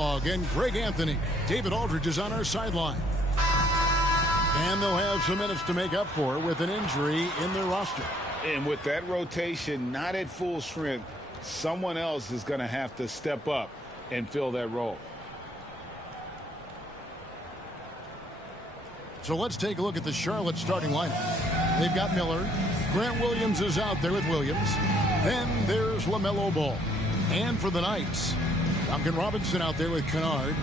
And Greg Anthony. David Aldridge is on our sideline. And they'll have some minutes to make up for with an injury in their roster. And with that rotation not at full strength, someone else is going to have to step up and fill that role. So let's take a look at the Charlotte starting lineup. They've got Miller. Grant Williams is out there with Williams. Then there's LaMelo Ball. And for the Knights, Duncan Robinson out there with Kennard.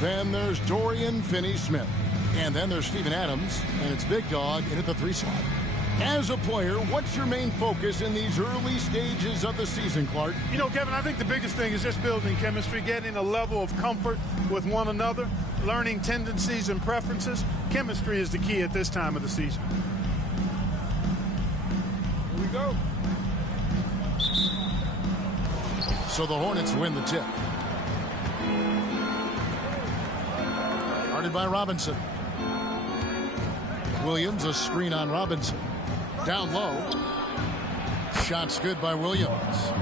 Then there's Dorian Finney-Smith. And then there's Steven Adams. And it's Big Dog in at the 3 slot. As a player, what's your main focus in these early stages of the season, Clark? You know, Kevin, I think the biggest thing is just building chemistry, getting a level of comfort with one another, learning tendencies and preferences. Chemistry is the key at this time of the season. Here we go. So the Hornets win the tip. Guarded by Robinson. Williams, a screen on Robinson. Down low. Shots good by Williams.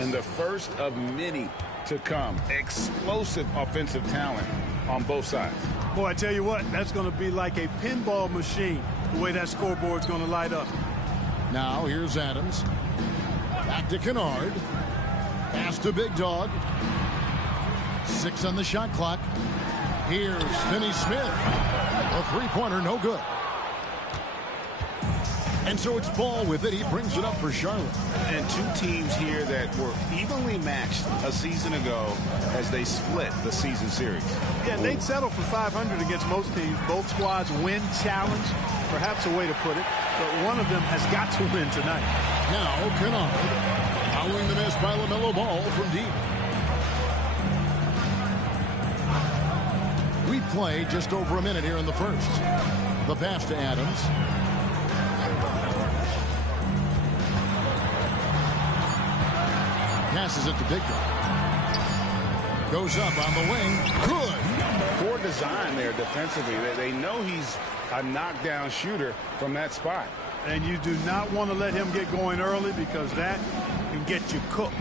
And the first of many to come. Explosive offensive talent on both sides. Boy, I tell you what, that's going to be like a pinball machine, the way that scoreboard's going to light up. Now here's Adams. Back to Kennard. Pass to Big Dog. 6 on the shot clock. Here's Finney-Smith. A three-pointer, no good. And so it's Ball with it. He brings it up for Charlotte. And two teams here that were evenly matched a season ago as they split the season series. Yeah, they'd settle for 500 against most teams. Both squads win challenge, perhaps a way to put it. But one of them has got to win tonight. Now Kennard. Following the miss by LaMelo Ball from deep. We play just over a minute here in the first. The pass to Adams. Passes it to Big Dog. Goes up on the wing. Good. Poor design there defensively. They know he's a knockdown shooter from that spot. And you do not want to let him get going early because that can get you cooked.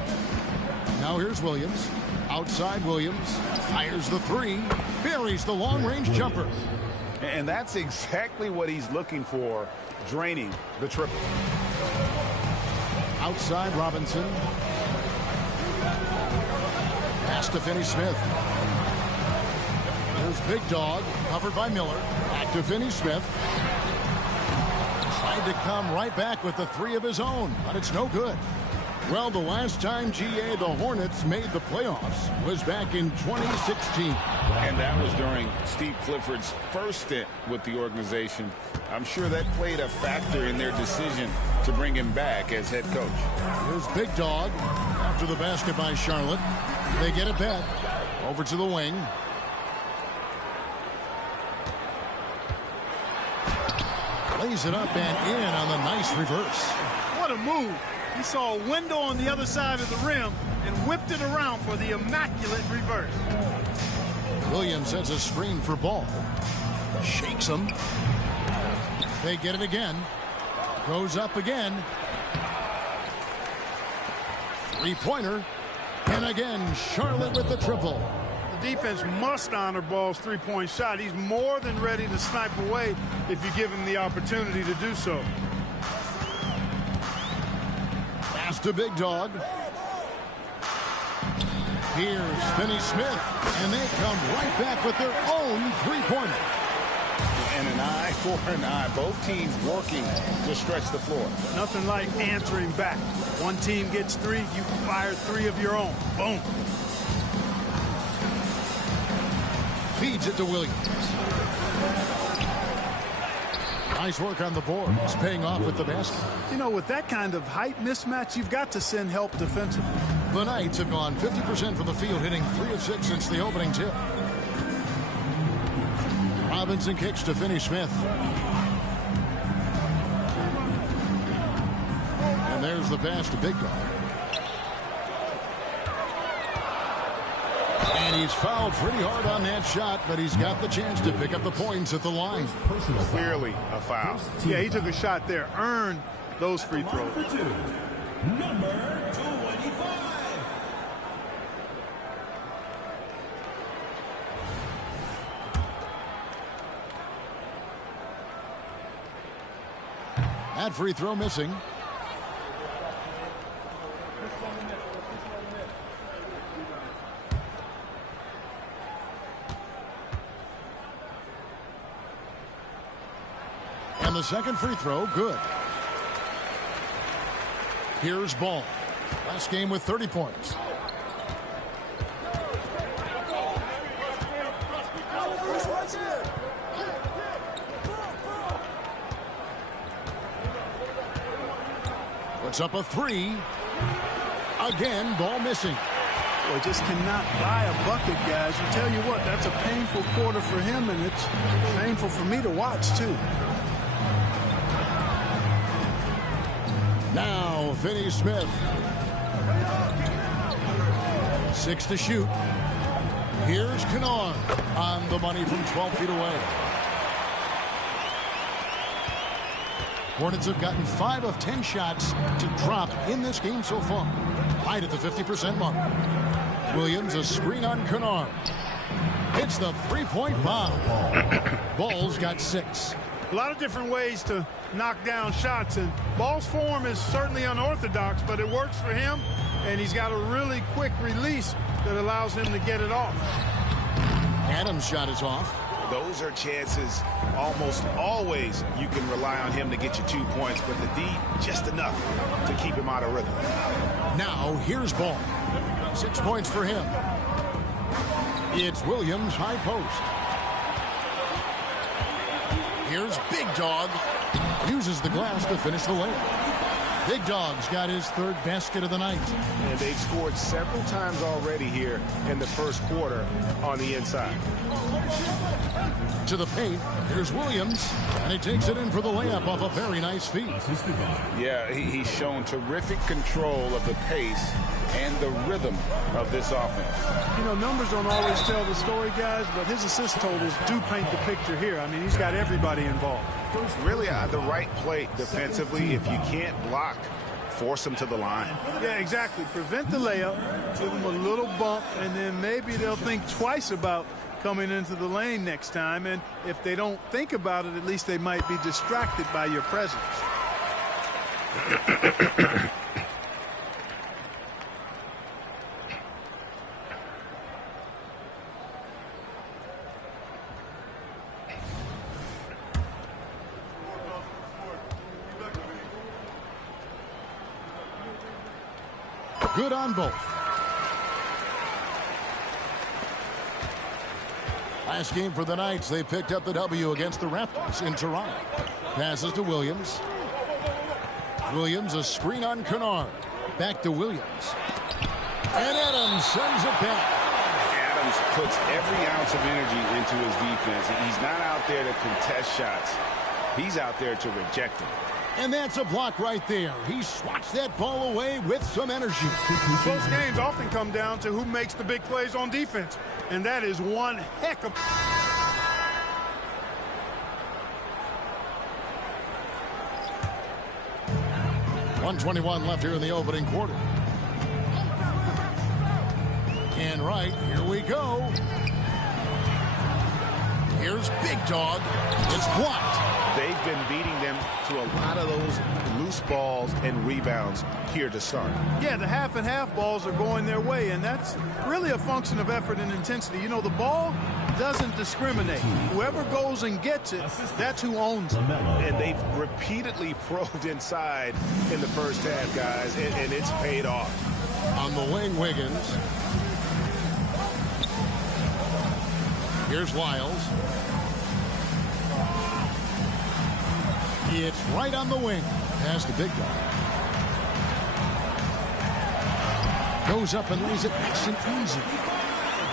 Now here's Williams. Outside Williams. Fires the 3. Buries the long-range jumper. And that's exactly what he's looking for, draining the triple. Outside Robinson. Pass to Finney-Smith. There's Big Dog, covered by Miller. Back to Finney-Smith. Tried to come right back with the 3 of his own, but it's no good. Well, the last time, GA, the Hornets made the playoffs was back in 2016. And that was during Steve Clifford's first stint with the organization. I'm sure that played a factor in their decision to bring him back as head coach. Here's Big Dog after the basket by Charlotte. They get it back. Over to the wing. Lays it up and in on the nice reverse. What a move. He saw a window on the other side of the rim and whipped it around for the immaculate reverse. Williams has a screen for Ball. Shakes him. They get it again. Goes up again. Three-pointer. And again, Charlotte with the triple. The defense must honor Ball's three-point shot. He's more than ready to snipe away if you give him the opportunity to do so. Pass to Big Dog. Here's Finney-Smith, and they come right back with their own three-pointer. And an eye for an eye. Both teams working to stretch the floor. Nothing like answering back. One team gets 3, you fire 3 of your own. Boom. Feeds it to Williams. Nice work on the board. It's paying off with the basket. You know, with that kind of height mismatch, you've got to send help defensively. The Knights have gone 50% from the field, hitting 3 of 6 since the opening tip. Robinson kicks to Finney-Smith. And there's the pass to Big Dog. And he's fouled pretty hard on that shot, but he's got the chance to pick up the points at the line. Clearly a foul. Yeah, he took a shot there, earned those free throws. Number 25. That free throw missing. And the second free throw, good. Here's Ball. Last game with 30 points. Puts up a three. Again, Ball missing. Well, just cannot buy a bucket, guys. I tell you what, that's a painful quarter for him, and it's painful for me to watch, too. Now, Finney-Smith. 6 to shoot. Here's Kennard on the money from 12 feet away. Hornets have gotten 5 of 10 shots to drop in this game so far. Right at the 50% mark. Williams, a screen on Kennard. Hits the three-point bomb. Ball's got 6. A lot of different ways to knock down shots, and Ball's form is certainly unorthodox, but it works for him, and he's got a really quick release that allows him to get it off. Adams' shot is off. Those are chances almost always you can rely on him to get you 2 points, but the D just enough to keep him out of rhythm. Now here's Ball. 6 points for him. It's Williams, high post. Here's Big Dog. Uses the glass to finish the layup. Big Dog's got his 3rd basket of the night. And they've scored several times already here in the first quarter on the inside. To the paint, here's Williams, and he takes it in for the layup off a very nice feed. Yeah, he's shown terrific control of the pace and the rhythm of this offense. You know, numbers don't always tell the story, guys, but his assist totals do paint the picture here. I mean, he's got everybody involved. Really at the right play defensively. If you can't block, force him to the line. Yeah, exactly. Prevent the layup, give him a little bump, and then maybe they'll think twice about coming into the lane next time. And if they don't think about it, at least they might be distracted by your presence. Good on both. Last game for the Knights, they picked up the W against the Raptors in Toronto. Passes to Williams. Williams, a screen on Kennard. Back to Williams. And Adams sends it back. Adams puts every ounce of energy into his defense. He's not out there to contest shots. He's out there to reject them. And that's a block right there. He swats that ball away with some energy. Close games often come down to who makes the big plays on defense. And that is one heck of... 1:21 left here in the opening quarter. And right, here we go. Here's Big Dog. It's blocked. They've been beating them to a lot of those loose balls and rebounds here to start. Yeah, the half and half balls are going their way, and that's really a function of effort and intensity. You know, the ball doesn't discriminate. Whoever goes and gets it, that's who owns it. And they've repeatedly probed inside in the first half, guys, and it's paid off. On the wing, Wiggins. Here's Lyles. It's right on the wing. Pass the Big Dog. Goes up and lays it nice and easy.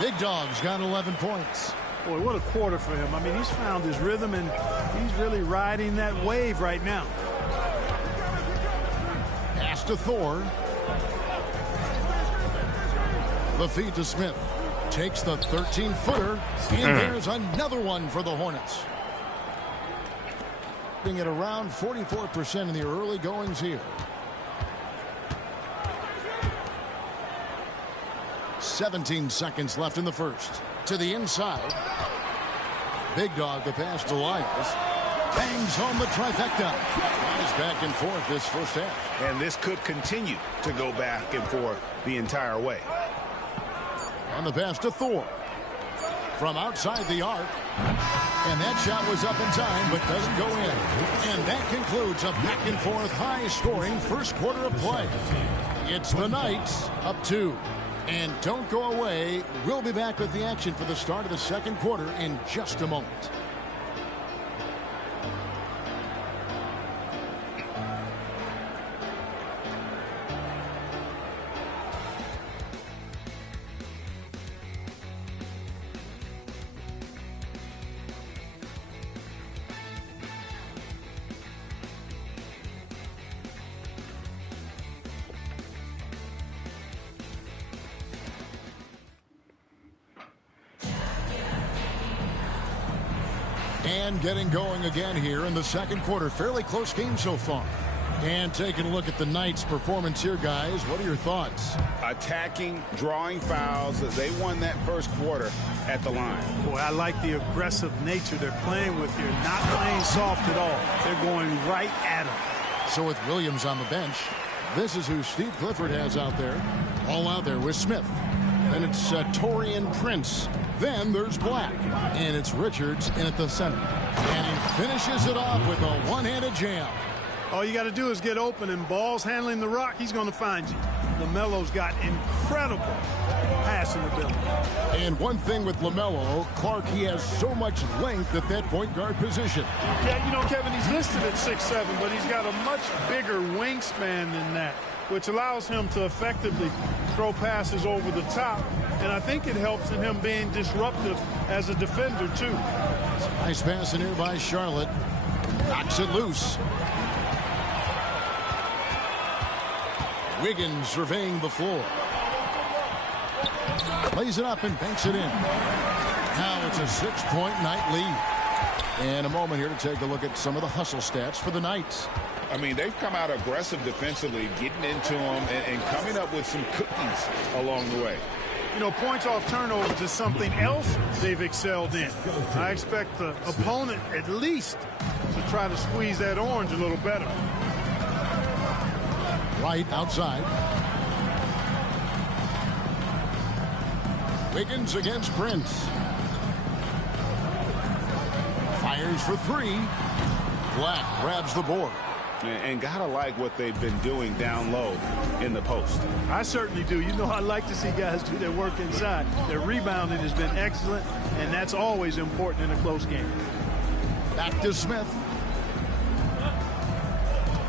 Big Dog's got 11 points. Boy, what a quarter for him. I mean, he's found his rhythm, and he's really riding that wave right now. Pass to Thor. The feed to Smith. Takes the 13-footer, and there's another one for the Hornets. Being at around 44% in the early goings here. 17 seconds left in the first. To the inside. Big Dog, the pass to Lyles. Bangs home the trifecta. Guys back and forth this first half. And this could continue to go back and forth the entire way. On the pass to Thor. From outside the arc. And that shot was up in time, but doesn't go in. And that concludes a back-and-forth, high-scoring first quarter of play. It's the Knights up 2. And don't go away. We'll be back with the action for the start of the second quarter in just a moment. And getting going again here in the second quarter. Fairly close game so far. And taking a look at the Knights' performance here, guys. What are your thoughts? Attacking, drawing fouls. They won that first quarter at the line. Boy, I like the aggressive nature they're playing with here. Not playing soft at all. They're going right at them. So with Williams on the bench, this is who Steve Clifford has out there. All out there with Smith. Then it's Taurean Prince. Then there's Black. And it's Richards in at the center. And he finishes it off with a one-handed jam. All you got to do is get open, and Ball's handling the rock. He's going to find you. LaMelo's got incredible passing ability. And one thing with LaMelo, Clark, he has so much length at that point guard position. Yeah, you know, Kevin, he's listed at 6'7", but he's got a much bigger wingspan than that, which allows him to effectively throw passes over the top. And I think it helps in him being disruptive as a defender, too. Nice pass in here by Charlotte. Knocks it loose. Wiggins surveying the floor. Plays it up and banks it in. Now it's a 6-point Knight lead. And a moment here to take a look at some of the hustle stats for the Knights. I mean, they've come out aggressive defensively, getting into them and coming up with some cookies along the way. You know, points off turnovers is something else they've excelled in. I expect the opponent at least to try to squeeze that orange a little better. Right outside. Wiggins against Prince. Fires for three. Black grabs the board. And gotta like what they've been doing down low in the post. I certainly do. You know, I like to see guys do their work inside. Their rebounding has been excellent, and that's always important in a close game. Back to Smith.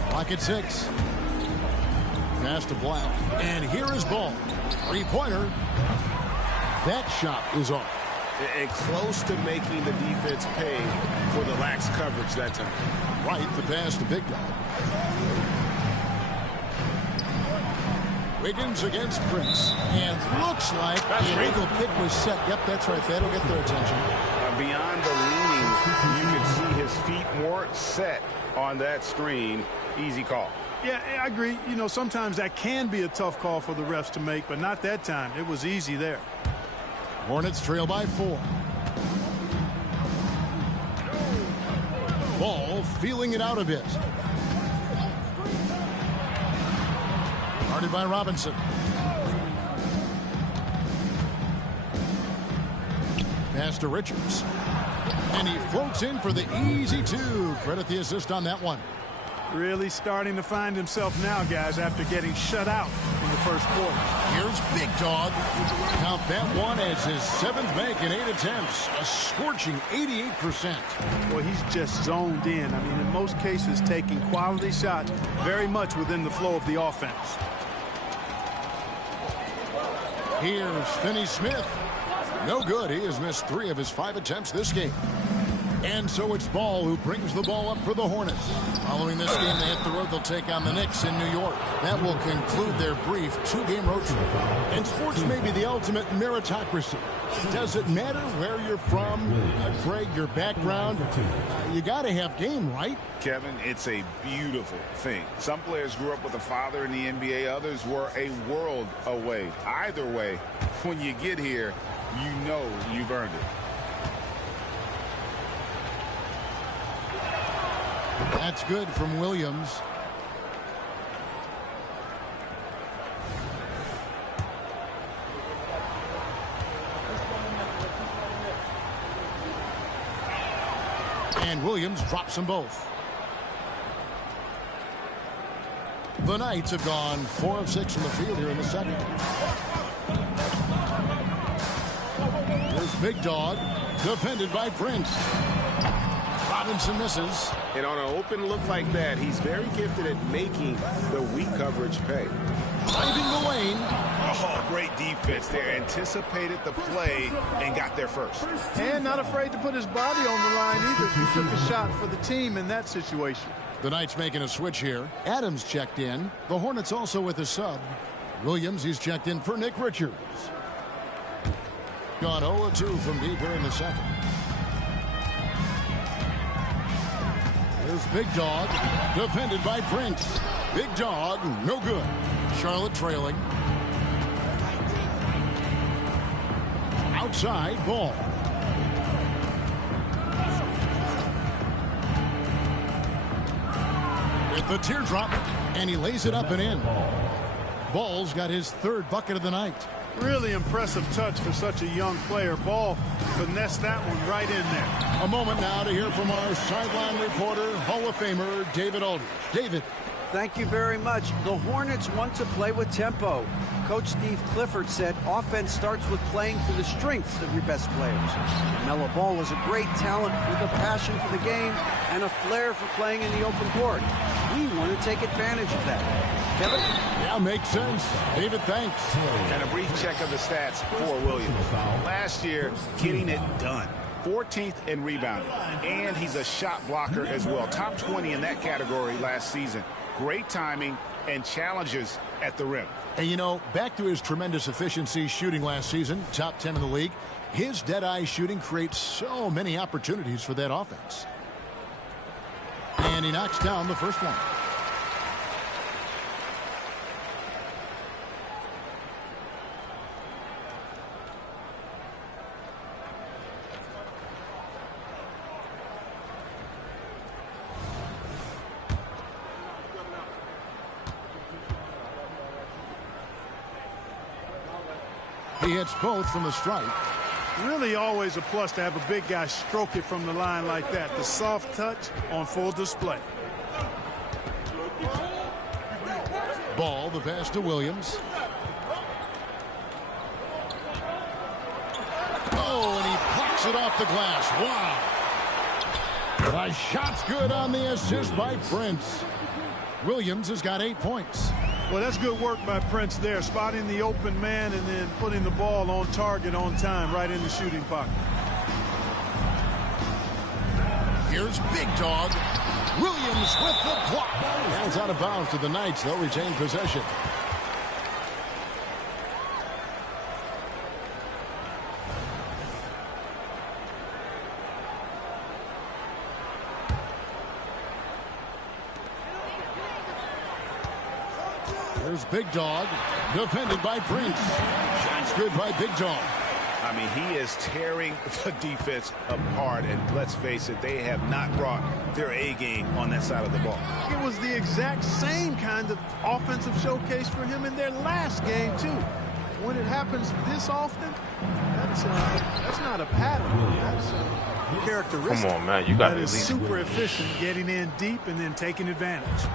Clock at 6. Pass to Black. And here is Ball. Three-pointer. That shot is off. And close to making the defense pay for the lax coverage that time. Right, the pass to Big Dog. Wiggins against Prince. And looks like the illegal pick was set. Yep, that's right. That'll get their attention. Beyond the leaning, you can see his feet more set on that screen. Easy call. Yeah, I agree. You know, sometimes that can be a tough call for the refs to make, but not that time. It was easy there. Hornets trail by 4. Ball feeling it out a bit. Guarded by Robinson. Pass to Richards. And he floats in for the easy 2. Credit the assist on that one. Really starting to find himself now, guys, after getting shut out in the first quarter. Here's Big Dog. Count that one as his 7th make in 8 attempts. A scorching 88%. Well, he's just zoned in. I mean, in most cases, taking quality shots very much within the flow of the offense. Here's Finney-Smith. No good. He has missed 3 of his 5 attempts this game. And so it's Ball who brings the ball up for the Hornets. Following this game, they hit the road. They'll take on the Knicks in New York. That will conclude their brief 2-game road trip. And sports may be the ultimate meritocracy. Does it matter where you're from, Greg, your background? You got to have game, right? Kevin, it's a beautiful thing. Some players grew up with a father in the NBA. Others were a world away. Either way, when you get here, you know you've earned it. That's good from Williams. And Williams drops them both. The Knights have gone 4 of 6 from the field here in the second. Here's Big Dog, defended by Prince. Robinson misses. And on an open look like that, he's very gifted at making the weak coverage pay. Driving the lane. Oh, great defense there. Anticipated the play and got there first. And not afraid to put his body on the line either. He took a shot for the team in that situation. The Knights making a switch here. Adams checked in. The Hornets also with a sub. Williams, he's checked in for Nick Richards. Gone 0-2 from deep here in the second. Here's Big Dog, defended by Prince. Big Dog, no good. Charlotte trailing. Outside ball. With the teardrop, and he lays it up and in. Ball's got his 3rd bucket of the night. Really impressive touch for such a young player. Ball finessed that one right in there. A moment now to hear from our sideline reporter, Hall of Famer David Aldridge. David. Thank you very much. The Hornets want to play with tempo. Coach Steve Clifford said offense starts with playing to the strengths of your best players. Melo Ball is a great talent with a passion for the game and a flair for playing in the open court. We want to take advantage of that. Kevin? Yeah, makes sense. David, thanks. And a brief check of the stats for Williams. Last year, getting it done. 14th in rebounding. And he's a shot blocker as well. Top 20 in that category last season. Great timing and challenges at the rim. And, you know, back to his tremendous efficiency shooting last season, top 10 in the league, his dead-eye shooting creates so many opportunities for that offense. And he knocks down the first one. He hits both from the stripe. Really always a plus to have a big guy stroke it from the line like that. The soft touch on full display. Ball, the pass to Williams. Oh, and he plucks it off the glass. Wow. The shot's good on the assist by Prince. Williams has got 8 points. Well, that's good work by Prince there, spotting the open man and then putting the ball on target on time right in the shooting pocket. Here's Big Dog. Williams with the block. And it's out of bounds to the Knights. They'll retain possession. There's Big Dog, defended by Prince. Shots good by Big Dog. I mean, he is tearing the defense apart, and let's face it, they have not brought their A game on that side of the ball. It was the exact same kind of offensive showcase for him in their last game, too. When it happens this often, that's not a pattern. That's a characteristic. Come on, man. You got that to is super efficient, getting in deep and then taking advantage.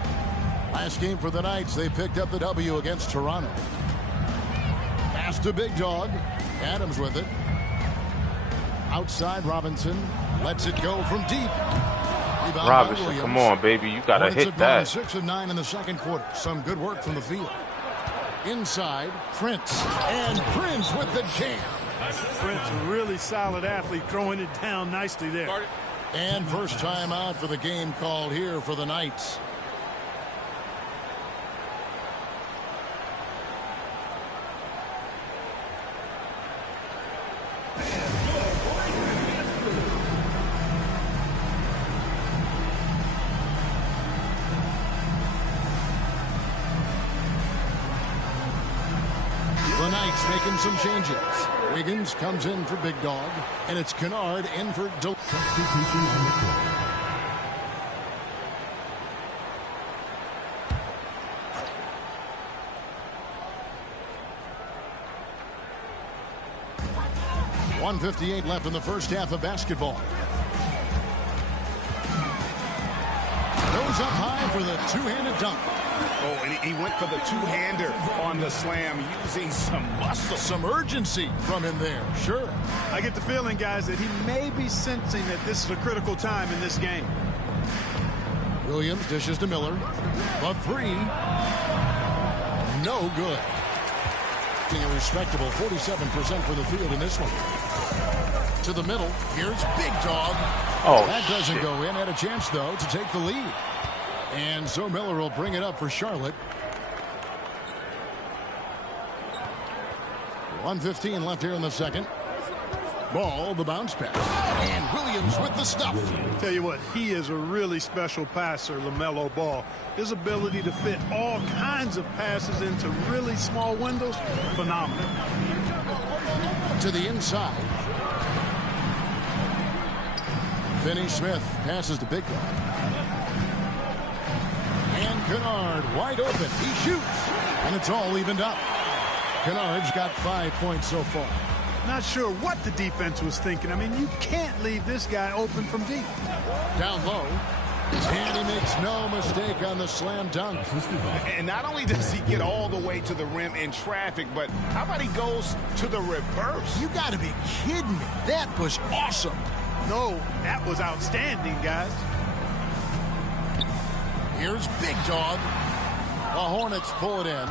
Last game for the Knights, they picked up the W against Toronto. Pass to Big Dog. Adams with it. Outside Robinson. Lets it go from deep. Rebound Robinson, come on, baby. You got to hit that. 6 of 9 in the second quarter. Some good work from the field. Inside, Prince. And Prince with the jam. Prince, a really solid athlete, throwing it down nicely there. And first time out for the game called here for the Knights. The Knights making some changes. Wiggins comes in for Big Dog, and it's Kennard in for substitution on the court. 1:58 left in the first half of basketball. Goes up high for the two-handed dunk. Oh, and he went for the two-hander on the slam, using some muscle. Some urgency from him there, sure. I get the feeling, guys, that he may be sensing that this is a critical time in this game. Williams dishes to Miller. The three. No good. Getting a respectable 47% for the field in this one. To the middle. Here's Big Dog. Oh, that doesn't go in. Had a chance, though, to take the lead. And so Miller will bring it up for Charlotte. 1:15 left here in the second. Ball, the bounce pass. And Williams with the stuff. Tell you what, he is a really special passer, LaMelo Ball. His ability to fit all kinds of passes into really small windows, phenomenal. To the inside. Finney Smith passes to Big Dog. And Kennard wide open. He shoots. And it's all evened up. Kennard's got 5 points so far. Not sure what the defense was thinking. I mean, you can't leave this guy open from deep. Down low. And he makes no mistake on the slam dunk. And not only does he get all the way to the rim in traffic, but how about he goes to the reverse? You got to be kidding me. That was awesome. No, that was outstanding, guys. Here's Big Dog. The Hornets pull it in.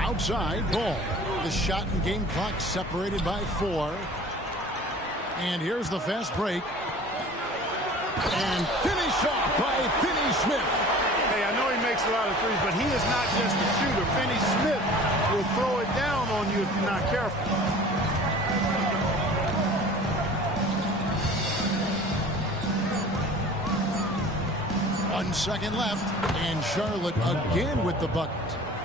Outside, Ball. The shot and game clock separated by 4. And here's the fast break. And finish off by Finney Smith. Hey, I know he makes a lot of threes, but he is not just a shooter. Finney Smith will throw it down on you if you're not careful. One second left. And Charlotte again with the bucket.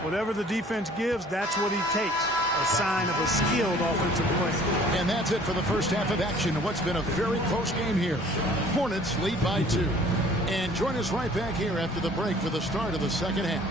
Whatever the defense gives, that's what he takes. A sign of a skilled offensive play. And that's it for the first half of action in what's been a very close game here. Hornets lead by 2. And join us right back here after the break for the start of the second half.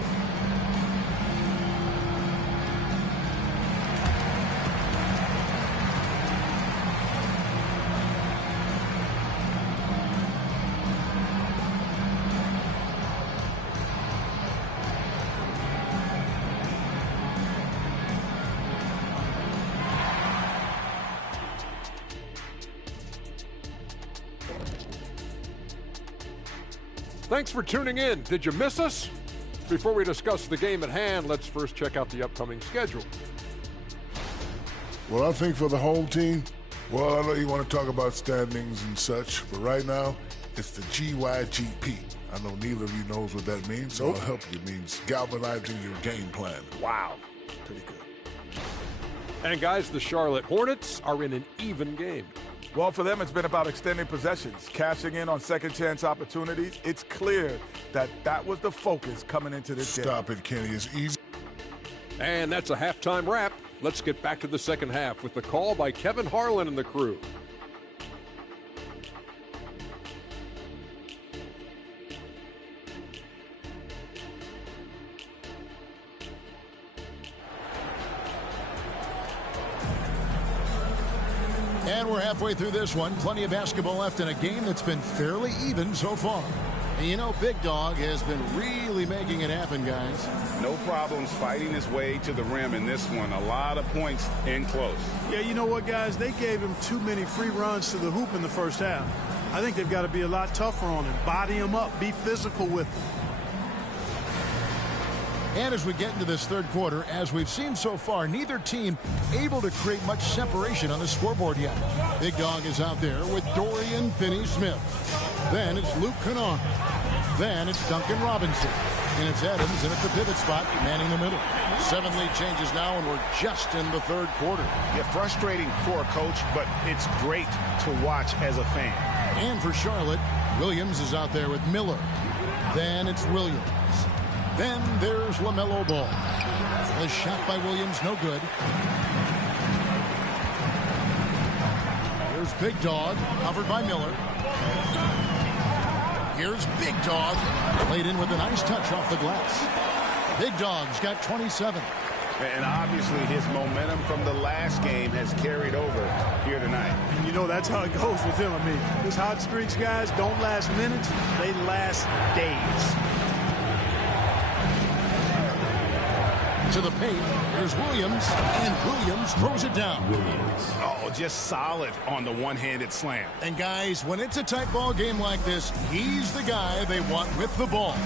Thanks for tuning in. Did you miss us? Before we discuss the game at hand, let's first check out the upcoming schedule. Well, I think for the home team, well, I know you want to talk about standings and such, but right now, it's the GYGP. I know neither of you knows what that means, so I'll help you. It means galvanizing your game plan. Wow. Pretty good. And guys, the Charlotte Hornets are in an even game. Well, for them, it's been about extending possessions, cashing in on second-chance opportunities. It's clear that that was the focus coming into this game. Stop it, Kenny. It's easy. And that's a halftime wrap. Let's get back to the second half with the call by Kevin Harlan and the crew. And we're halfway through this one. Plenty of basketball left in a game that's been fairly even so far. And you know, Big Dog has been really making it happen, guys. No problems fighting his way to the rim in this one. A lot of points in close. Yeah, you know what, guys? They gave him too many free runs to the hoop in the first half. I think they've got to be a lot tougher on him. Body him up. Be physical with him. And as we get into this third quarter, as we've seen so far, neither team able to create much separation on the scoreboard yet. Big Dog is out there with Dorian Finney-Smith. Then it's Luke Kennard. Then it's Duncan Robinson. And it's Adams in at the pivot spot, manning the middle. 7 lead changes now, and we're just in the third quarter. Yeah, frustrating for a coach, but it's great to watch as a fan. And for Charlotte, Williams is out there with Miller. Then it's Williams. Then there's LaMelo Ball. The shot by Williams, no good. Here's Big Dog, covered by Miller. Here's Big Dog, played in with a nice touch off the glass. Big Dog's got 27. And obviously his momentum from the last game has carried over here tonight. And you know that's how it goes with him. I mean, his hot streaks, guys, don't last minutes. They last days. To the paint, here's Williams, and Williams throws it down. Oh, just solid on the one-handed slam. And guys, when it's a tight ball game like this, he's the guy they want with the ball.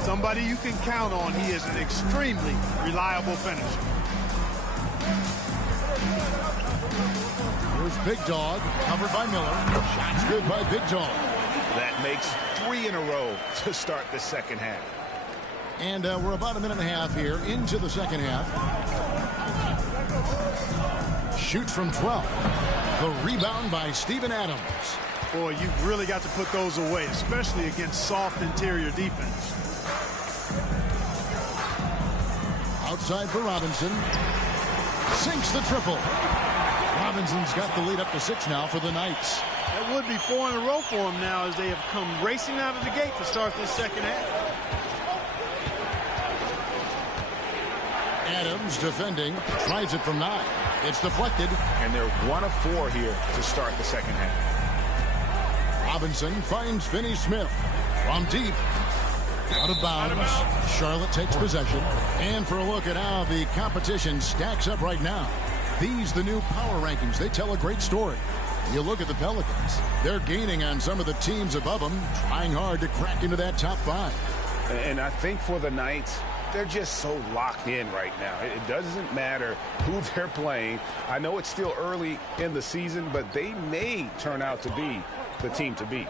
Somebody you can count on. He is an extremely reliable finisher. Here's Big Dog, covered by Miller. Shots good by Big Dog. That makes 3 in a row to start the second half. And we're about a minute and a half here into the second half. Shoots from 12. The rebound by Steven Adams. Boy, you've really got to put those away, especially against soft interior defense. Outside for Robinson. Sinks the triple. Robinson's got the lead up to 6 now for the Knights. That would be 4 in a row for them now as they have come racing out of the gate to start this second half. Adams defending, tries it from 9. It's deflected. And they're 1 of 4 here to start the second half. Robinson finds Finney Smith from deep. Out of bounds. Charlotte takes possession. And for a look at how the competition stacks up right now. These, the new power rankings, they tell a great story. You look at the Pelicans. They're gaining on some of the teams above them, trying hard to crack into that top 5. And I think for the Knights, they're just so locked in right now. It doesn't matter who they're playing. I know it's still early in the season, but they may turn out to be the team to beat.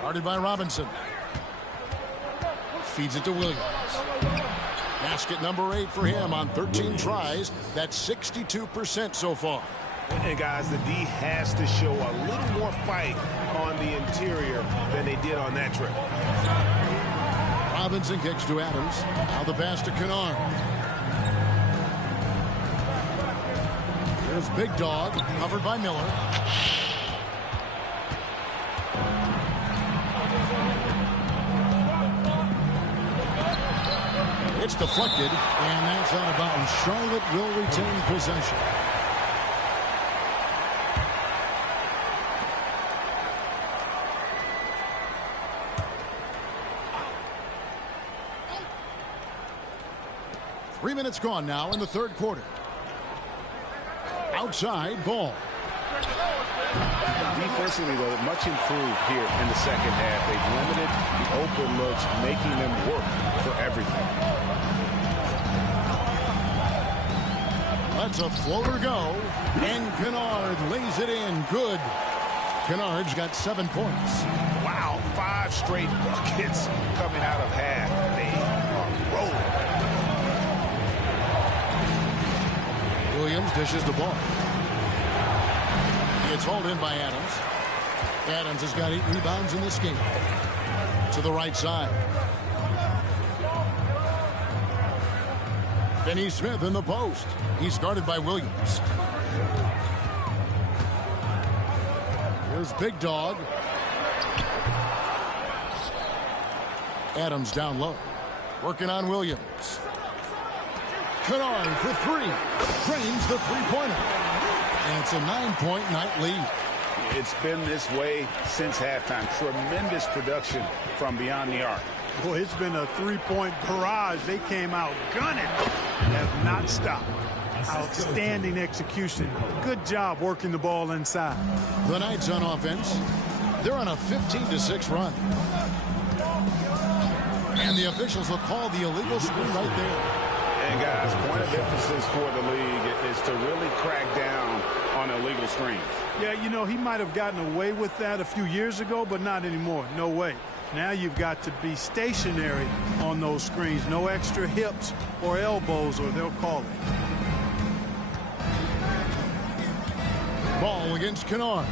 Guarded by Robinson. Feeds it to Williams. Basket number 8 for him on 13 tries. That's 62% so far. And guys, the D has to show a little more fight on the interior than they did on that trip. Robinson kicks to Adams. Now the pass to Kennard. There's Big Dog, covered by Miller. It's deflected, and that's out of bounds. Charlotte will retain possession. Three minutes gone now in the third quarter. Outside ball. Defensively, though, much improved here in the second half. They've limited the open looks, making them work for everything. Lets a floater go, and Kennard lays it in. Good. Kennard's got 7 points. Wow, 5 straight buckets coming out of half. They are rolling. Williams dishes the ball. It's hauled in by Adams. Adams has got 8 rebounds in this game. To the right side. Finney Smith in the post. He's guarded by Williams. Here's Big Dog. Adams down low. Working on Williams. Kennard for 3. Drains the three-pointer. And it's a 9-point Knight lead. It's been this way since halftime. Tremendous production from beyond the arc. Boy, it's been a 3-point barrage. They came out gunning. Have not stopped. Outstanding execution. Good job working the ball inside. The Knights on offense. They're on a 15-6 run. And the officials will call the illegal screen right there. And guys, point of emphasis for the league is to really crack down on illegal screens. Yeah, you know, he might have gotten away with that a few years ago, but not anymore. No way. Now you've got to be stationary on those screens. No extra hips or elbows, or they'll call it. Ball against Kennard.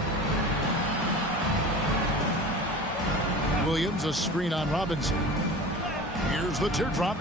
Williams, a screen on Robinson. Here's the teardrop.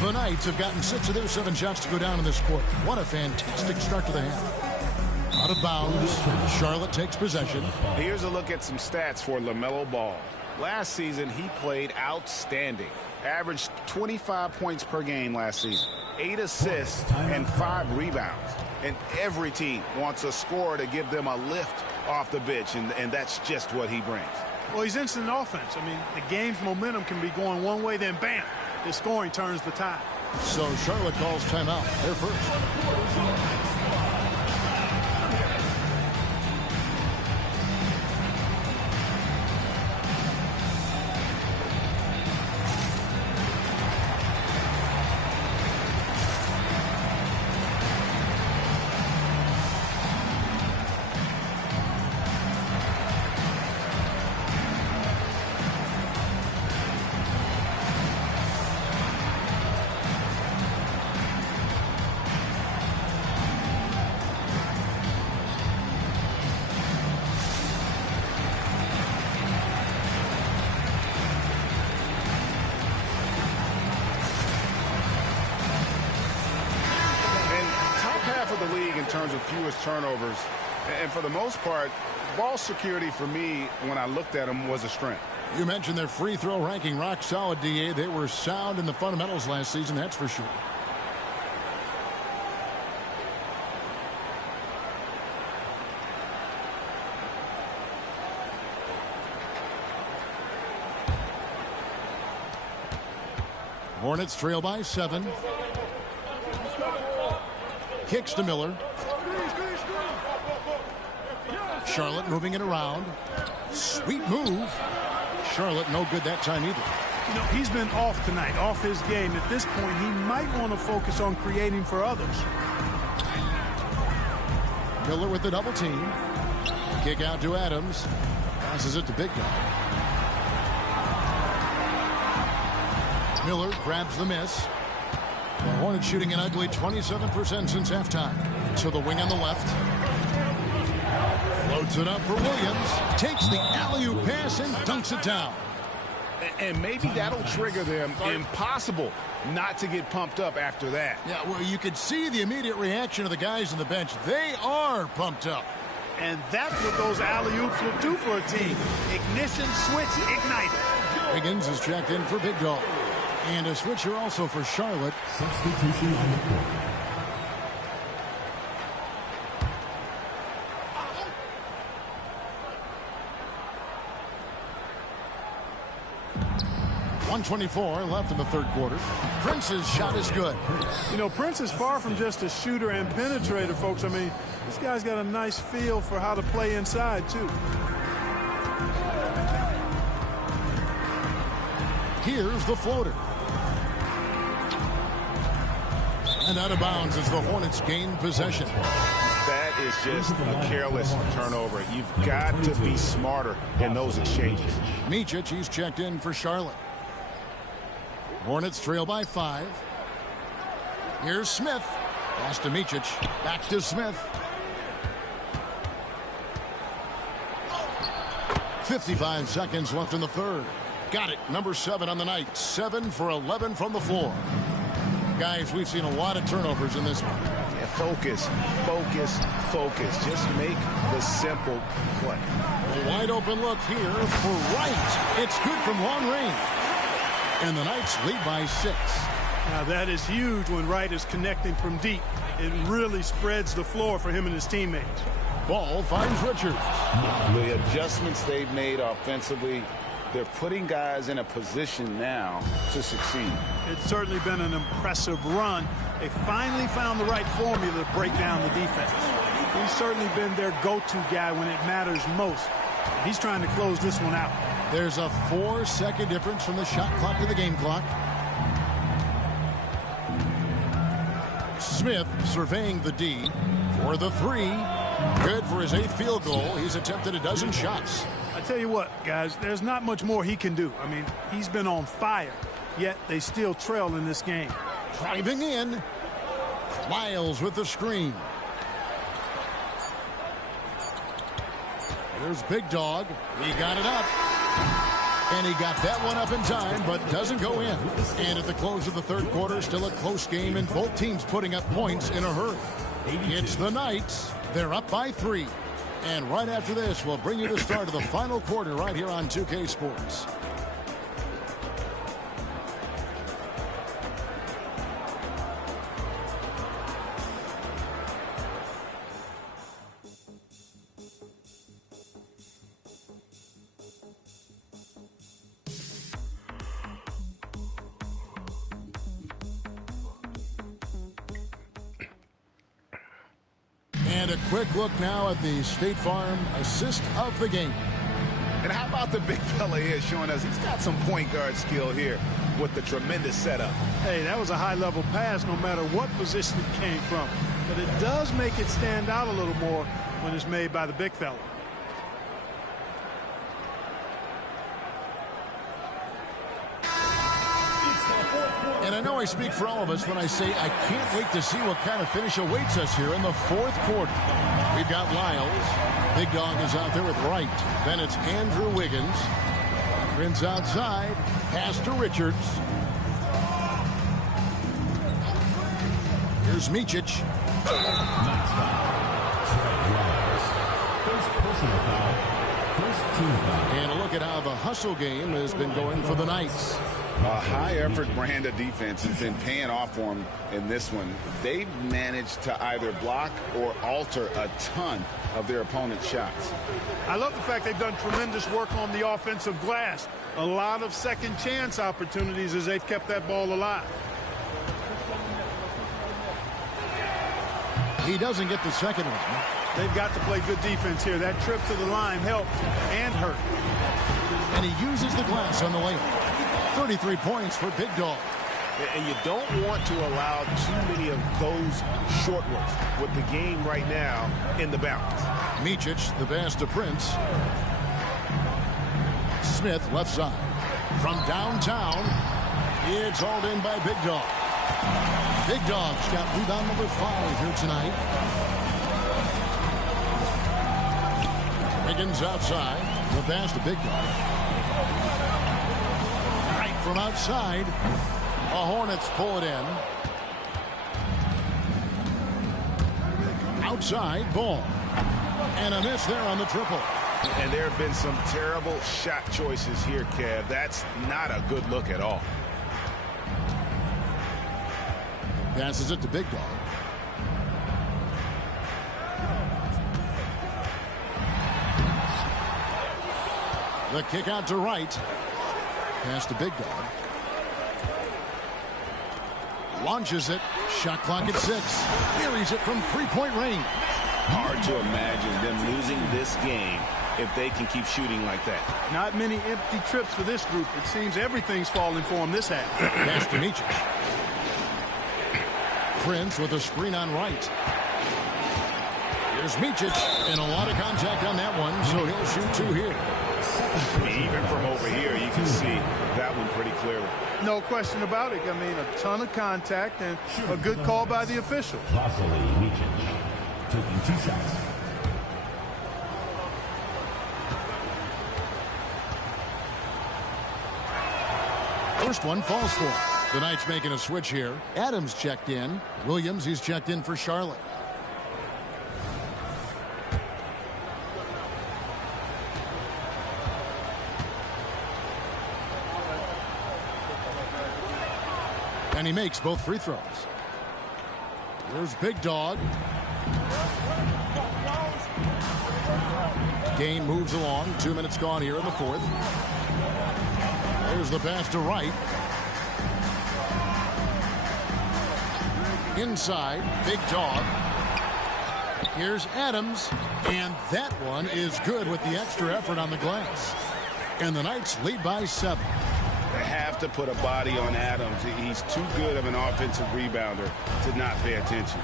The Knights have gotten 6 of their 7 shots to go down in this quarter. What a fantastic start to the half. Out of bounds. Charlotte takes possession. Here's a look at some stats for LaMelo Ball. Last season, he played outstanding. Averaged 25 points per game last season, 8 assists and 5 rebounds. And every team wants a scorer to give them a lift off the bench, and that's just what he brings. Well, he's instant offense. I mean, the game's momentum can be going one way, then bam, his scoring turns the tide. So Charlotte calls timeout. They're first. In terms of fewest turnovers, and for the most part, ball security for me when I looked at them was a strength. You mentioned their free throw ranking rock solid, DA. They were sound in the fundamentals last season, that's for sure. Hornets trail by 7. Kicks to Miller. Charlotte moving it around. Sweet move. Charlotte no good that time either. You know, he's been off tonight, off his game. At this point, he might want to focus on creating for others. Miller with the double team. Kick out to Adams. Passes it to Big Guy. Miller grabs the miss. The Hornets shooting an ugly 27% since halftime. To the wing on the left. Floats it up for Williams. Takes the alley-oop pass and dunks it down. And maybe that'll trigger them. Impossible not to get pumped up after that. Yeah, well, you could see the immediate reaction of the guys on the bench. They are pumped up. And that's what those alley-oops will do for a team. Ignition, switch, ignite. Higgins is checked in for Big Dog. And a switcher also for Charlotte. Substitution on the court. .124 left in the third quarter. Prince's shot is good. You know, Prince is far from just a shooter and penetrator, folks. I mean, this guy's got a nice feel for how to play inside, too. Here's the floater. And out of bounds as the Hornets gain possession. That is just a careless turnover. You've got to be smarter in those exchanges. Micic, he's checked in for Charlotte. Hornets trail by 5. Here's Smith. Pass to Micic. Back to Smith. 55 seconds left in the third. Got it. Number 7 on the night. 7 for 11 from the floor. Guys, we've seen a lot of turnovers in this one. Yeah, focus, focus, focus. Just make the simple play. A wide open look here for Wright. It's good from long range. And the Knights lead by 6. Now that is huge when Wright is connecting from deep. It really spreads the floor for him and his teammates. Ball finds Richards. The adjustments they've made offensively, they're putting guys in a position now to succeed. It's certainly been an impressive run. They finally found the right formula to break down the defense. He's certainly been their go-to guy when it matters most. He's trying to close this one out. There's a 4-second difference from the shot clock to the game clock. Smith surveying the D for the 3. Good for his 8th field goal. He's attempted a dozen shots. I tell you what, guys, there's not much more he can do. I mean, he's been on fire, yet they still trail in this game. Driving in. Lyles with the screen. There's Big Dog. He got it up. And he got that one up in time, but doesn't go in. And at the close of the third quarter, still a close game, and both teams putting up points in a hurry. It's the Knights. They're up by 3. And right after this, we'll bring you the start of the final quarter right here on 2K Sports. And a quick look now at the State Farm assist of the game. And how about the big fella here showing us he's got some point guard skill here with the tremendous setup. Hey, that was a high-level pass no matter what position it came from. But it does make it stand out a little more when it's made by the big fella. And I know I speak for all of us when I say I can't wait to see what kind of finish awaits us here in the fourth quarter. We've got Lyles. Big Dog is out there with Wright. Then it's Andrew Wiggins. Prince outside. Pass to Richards. Here's Micic. Next foul. First personal foul. First team foul. And a look at how the hustle game has been going for the Knights. A high-effort brand of defense has been paying off for them in this one. They've managed to either block or alter a ton of their opponent's shots. I love the fact they've done tremendous work on the offensive glass. A lot of second chance opportunities as they've kept that ball alive. He doesn't get the second one. They've got to play good defense here. That trip to the line helped and hurt. And he uses the glass on the layup. 33 points for Big Dog. And you don't want to allow too many of those short ones with the game right now in the balance. Micic, the pass to Prince. Smith, left side. From downtown, it's hauled in by Big Dog. Big Dog's got rebound number 5 here tonight. Wiggins outside. The pass to Big Dog. From outside, the Hornets pull it in. Outside, Ball. And a miss there on the triple. And there have been some terrible shot choices here, Kev. That's not a good look at all. Passes it to Big Dog. The kick out to Wright. Pass to Big Dog. Launches it. Shot clock at 6. Buries it from three-point range. Hard to imagine them losing this game if they can keep shooting like that. Not many empty trips for this group. It seems everything's falling for them this half. Pass to Micic. Prince with a screen on Wright. Here's Micic. And a lot of contact on that one, so he'll shoot 2 here. Even from over here, you can see that one pretty clearly. No question about it. I mean, a ton of contact and a good call by the official. Vasily Micic taking 2 shots. First one falls for him. The Knights making a switch here. Adams checked in. Williams, he's checked in for Charlotte. And he makes both free throws. Here's Big Dog. Game moves along. 2 minutes gone here in the fourth. There's the pass to Wright. Inside, Big Dog. Here's Adams. And that one is good with the extra effort on the glass. And the Knights lead by 7. They have to put a body on Adams. He's too good of an offensive rebounder to not pay attention.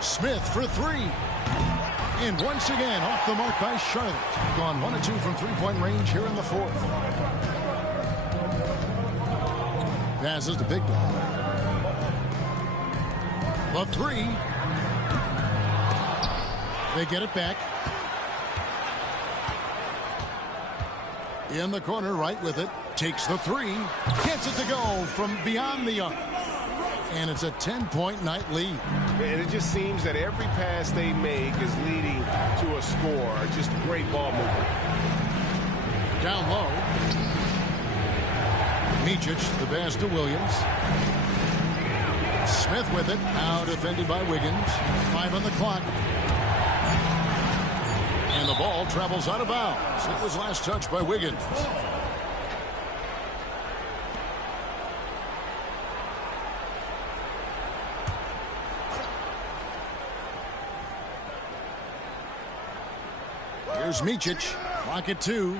Smith for 3. And once again, off the mark by Charlotte. Gone 1 of 2 from three-point range here in the fourth. Passes to Big Dog. The 3. They get it back. In the corner, right with it. Takes the 3. Gets it to go from beyond the arc. And it's a 10-point Knight lead. And it just seems that every pass they make is leading to a score. Just great ball movement. Down low. Micic, the pass to Williams. Smith with it. Now defended by Wiggins. 5 on the clock. And the ball travels out of bounds. It was last touched by Wiggins. Here's Micic. Clock at 2.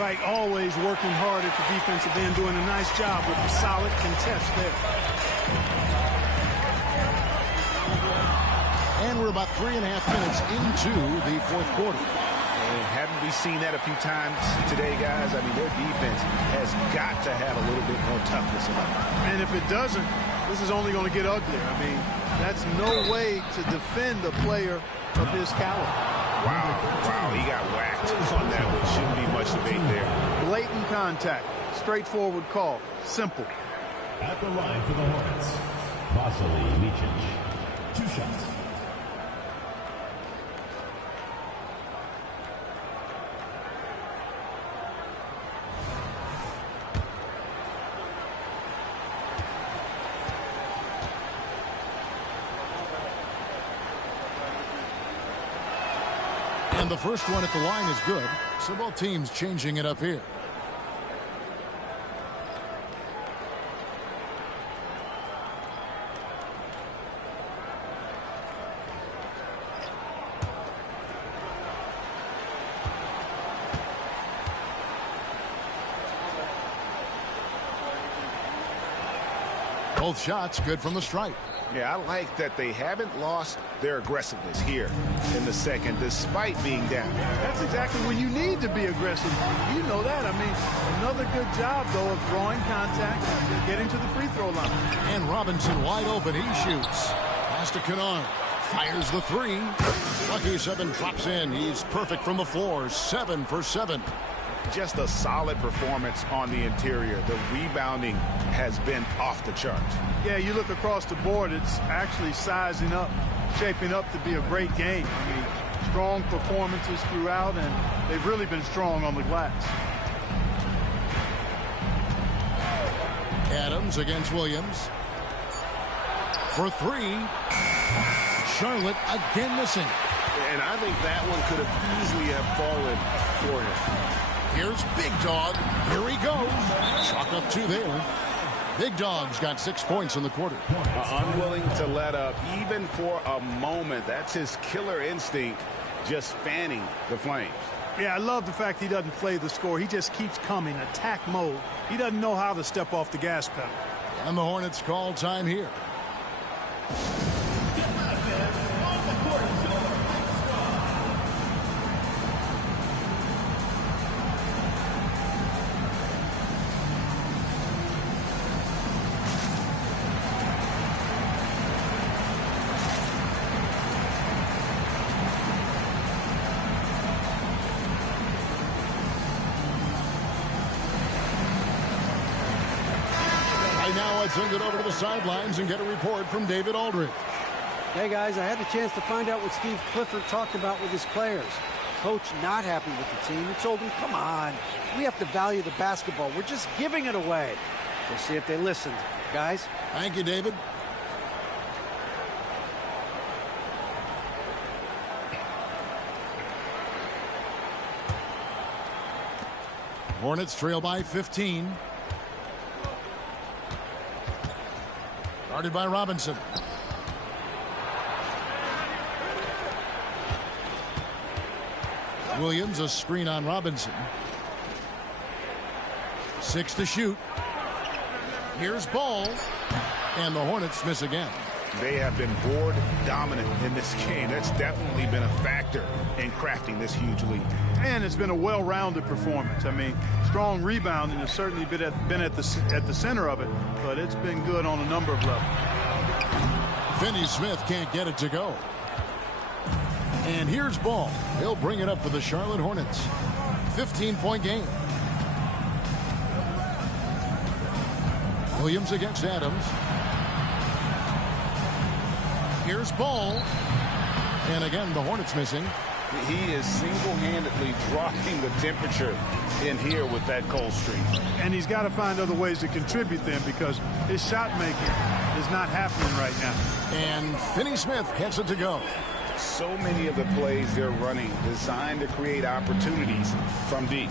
Right, always working hard at the defensive end, doing a nice job with the solid contest there. And we're about 3.5 minutes into the fourth quarter. And haven't we seen that a few times today, guys? I mean, their defense has got to have a little bit more toughness about it. And if it doesn't, this is only going to get uglier. I mean, that's no way to defend a player of his caliber. Wow, he got whacked on that one. Shouldn't be much debate there. Blatant contact, straightforward call, simple. At the line for the Hornets, Vasily Micic. 2 shots. And the first one at the line is good. So both teams changing it up here. Both shots good from the stripe. Yeah, I like that they haven't lost their aggressiveness here in the second, despite being down. That's exactly when you need to be aggressive. You know that. I mean, another good job, though, of drawing contact and getting to the free throw line. And Robinson wide open. He shoots. Pass to Kennard. Fires the 3. Lucky 7 drops in. He's perfect from the floor. 7 for 7. Just a solid performance on the interior. The rebounding has been off the charts. Yeah, you look across the board, it's actually sizing up, shaping up to be a great game. I mean, strong performances throughout, and they've really been strong on the glass. Adams against Williams. For 3. Charlotte again missing. And I think that one could have easily have fallen for him. Here's Big Dog. Here he goes. Chalk up 2 there. Big Dog's got 6 points in the quarter. Unwilling to let up, even for a moment. That's his killer instinct, just fanning the flames. Yeah, I love the fact he doesn't play the score. He just keeps coming, attack mode. He doesn't know how to step off the gas pedal. And the Hornets call time here. Now I send it over to the sidelines and get a report from David Aldridge. Hey, guys, I had the chance to find out what Steve Clifford talked about with his players. Coach not happy with the team. He told them, come on, we have to value the basketball. We're just giving it away. We'll see if they listened. Guys? Thank you, David. Hornets trail by 15. Guarded by Robinson. Williams, a screen on Robinson. 6 to shoot. Here's Ball. And the Hornets miss again. They have been board dominant in this game. That's definitely been a factor in crafting this huge lead. And it's been a well-rounded performance. I mean, strong rebounding has certainly been at the center of it, but it's been good on a number of levels. Finney Smith can't get it to go. And here's Ball. He'll bring it up for the Charlotte Hornets. 15-point game. Williams against Adams. Here's Ball. And again, the Hornets missing. He is single-handedly dropping the temperature in here with that cold streak. And he's got to find other ways to contribute then, because his shot making is not happening right now. And Finney Smith gets it to go. So many of the plays they're running designed to create opportunities from deep.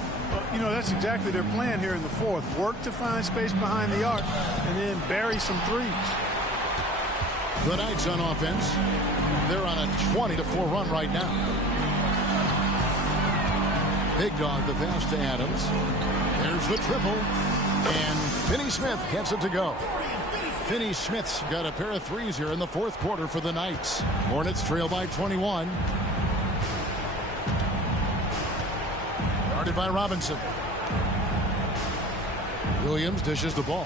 You know, that's exactly their plan here in the fourth. Work to find space behind the arc and then bury some threes. The Knights on offense. They're on a 20-4 run right now. Big dog the pass to Adams. There's the triple. And Finney Smith gets it to go. Finney Smith's got a pair of threes here in the fourth quarter for the Knights. Hornets trail by 21. Guarded by Robinson. Williams dishes the ball.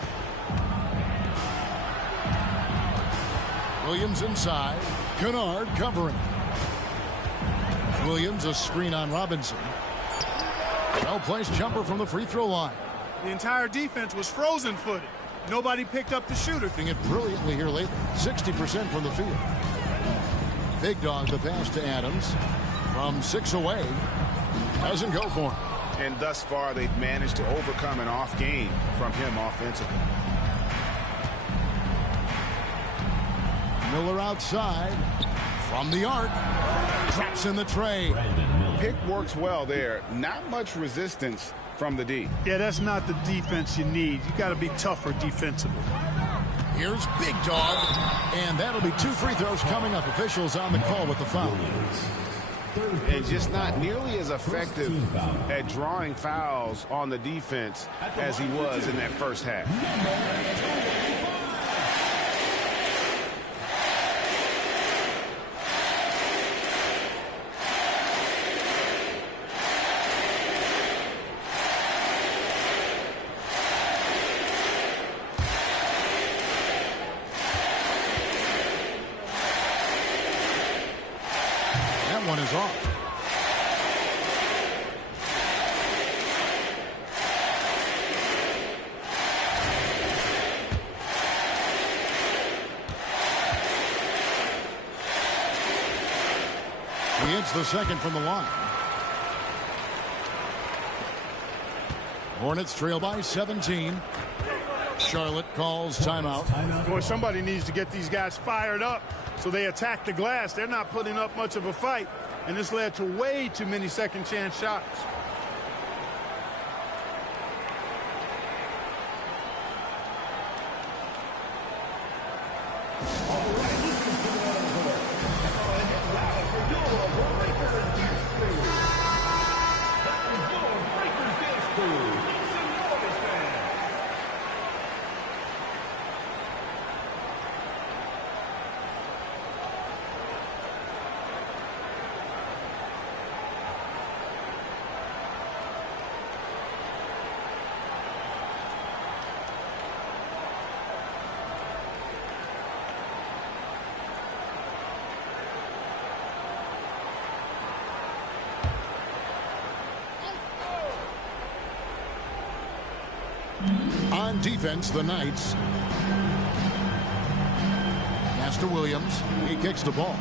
Williams inside. Kennard covering. Williams a screen on Robinson. Well-placed jumper from the free throw line. The entire defense was frozen-footed. Nobody picked up the shooter. Doing it brilliantly here lately. 60% from the field. Big dog the pass to Adams. From 6 away. Doesn't go for him. And thus far, they've managed to overcome an off game from him offensively. Miller outside. From the arc. Drops in the tray. Pick works well there. Not much resistance from the D. Yeah, that's not the defense you need. You got to be tougher defensively. Here's Big Dog. And that'll be 2 free throws coming up. Officials on the call with the foul. And just not nearly as effective at drawing fouls on the defense as he was in that first half. One is off. He hits the second from the line. Hornets trail by 17. Charlotte calls timeout. Boy, somebody needs to get these guys fired up so they attack the glass. They're not putting up much of a fight, and this led to way too many second chance shots. On defense, the Knights. Pass to Williams. He kicks the ball.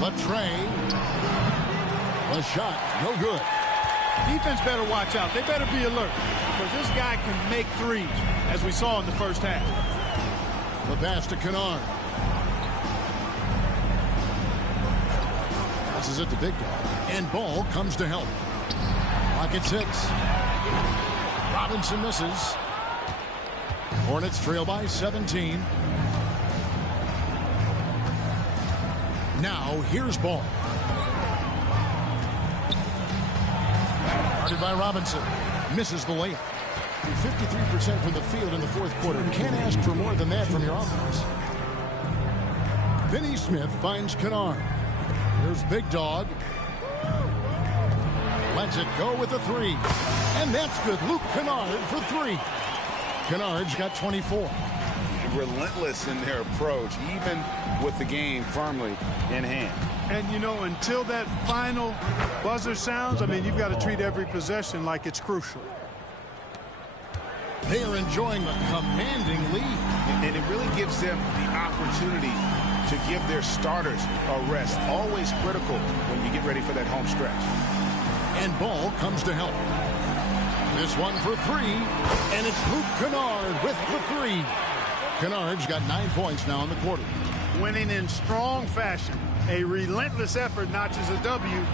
The tray. The shot. No good. Defense better watch out. They better be alert because this guy can make threes, as we saw in the first half. The pass to Kennard. Passes it to Big Dog. And ball comes to help. Clock at 6. Robinson misses. Hornets trail by 17. Now here's ball. Guarded by Robinson. Misses the layup. 53% from the field in the fourth quarter. Can't ask for more than that from your offense. Finney Smith finds Kennard. Here's Big Dog. Lets it go with a 3. And that's good. Luke Kennard for 3. Kennard's got 24. Relentless in their approach, even with the game firmly in hand. And, you know, until that final buzzer sounds, I mean, you've got to treat every possession like it's crucial. They are enjoying a commanding lead. And it really gives them the opportunity to give their starters a rest. Always critical when you get ready for that home stretch. And ball comes to help. This one for 3. And it's Luke Kennard with the 3. Kennard's got 9 points now in the quarter. Winning in strong fashion. A relentless effort notches a W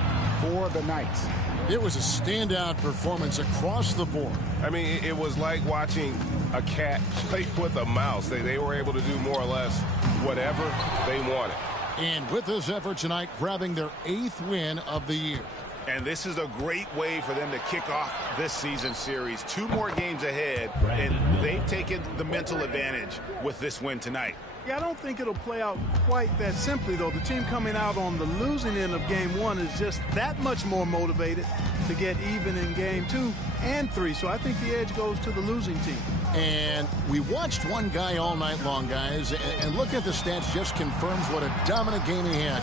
for the Knights. It was a standout performance across the board. I mean, it was like watching a cat play with a mouse. They were able to do more or less whatever they wanted. And with this effort tonight, grabbing their 8th win of the year. And this is a great way for them to kick off this season series. 2 more games ahead, and they've taken the mental advantage with this win tonight. Yeah, I don't think it'll play out quite that simply, though. The team coming out on the losing end of game 1 is just that much more motivated to get even in game 2 and 3. So I think the edge goes to the losing team. And we watched one guy all night long, guys, and looking at the stats just confirms what a dominant game he had.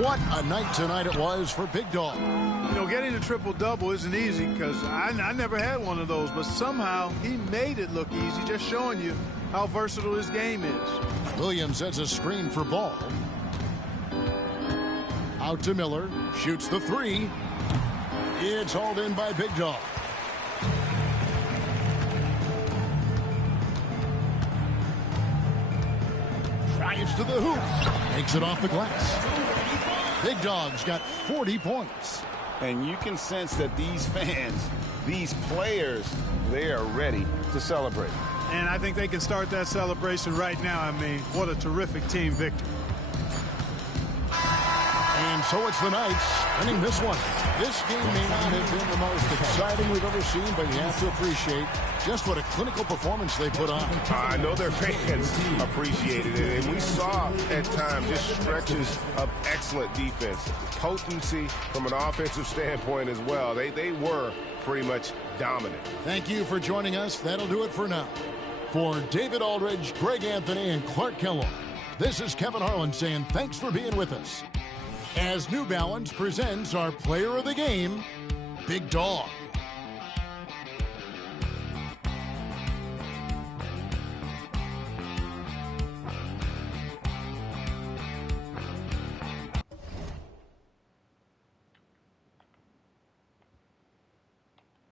What a night tonight it was for Big Dog. You know, getting a triple-double isn't easy because I never had one of those, but somehow he made it look easy, just showing you how versatile his game is. Williams sets a screen for Ball. Out to Miller. Shoots the 3. It's hauled in by Big Dog. Drives to the hoop. Takes it off the glass. Big Dog's got 40 points. And you can sense that these fans, these players, they are ready to celebrate. And I think they can start that celebration right now. I mean, what a terrific team victory. And so it's the Knights winning this one. This game may not have been the most exciting we've ever seen, but you have to appreciate just what a clinical performance they put on. I know their fans appreciated it, and we saw at times just stretches of excellent defense, potency from an offensive standpoint as well. They were pretty much dominant. Thank you for joining us. That'll do it for now. For David Aldridge, Greg Anthony, and Clark Kellogg, this is Kevin Harlan saying thanks for being with us as New Balance presents our player of the game, Big Dog.